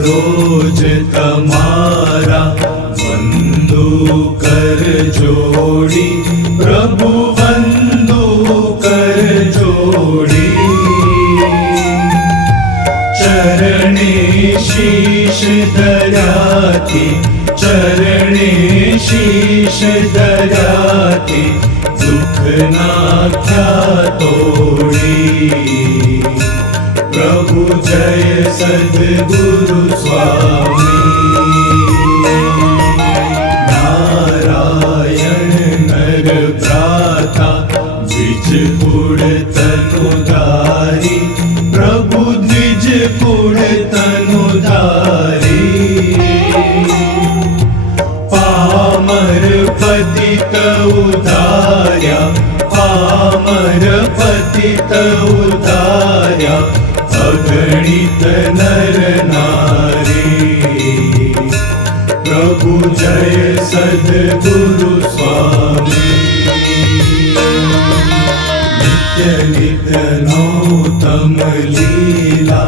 सरोज तमारा बंदु कर जोड़ी प्रभु बंदु कर जोड़ी चरणे शीश दयाति चरणे शीश दयाति दुख नाख्या तोड़ी प्रभु પ્રભુ જય સદગુરુ સ્વામી નારાયણ નર ભ્રાતા દ્વિજપુર તનુધારી પ્રભુ દ્વિજપુર તનુધારી पतित उदार्या पामर पतित अगणित नर नारी। प्रभु जय सद्गुरु स्वामी। नित्य नित्य नौतम लीला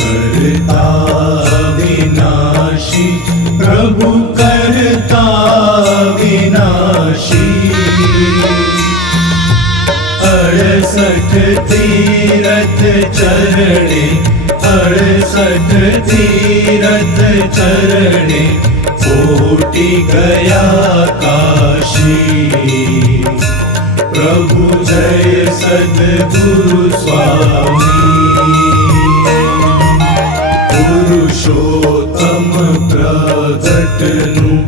करता अड़सठ तीरथ चरणे अड़सठ तीरथ चरणे कोटि गया काशी। प्रभु जय सद्गुरु स्वामी। पुरुषोत्तम प्रगटनु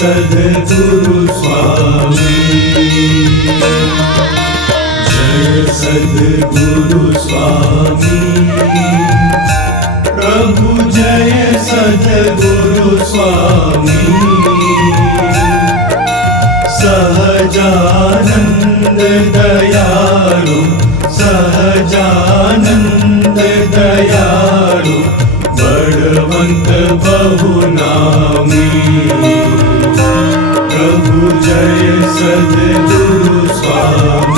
सद्गुरु स्वामी। जय सद्गुरु स्वामी प्रभु जय सद्गुरु स्वामी। सहजानन्द दयाळु सहजानन्द दयाळु बळवन्त बहुनामी। प्रभु जय सद्गुरु स्वामी।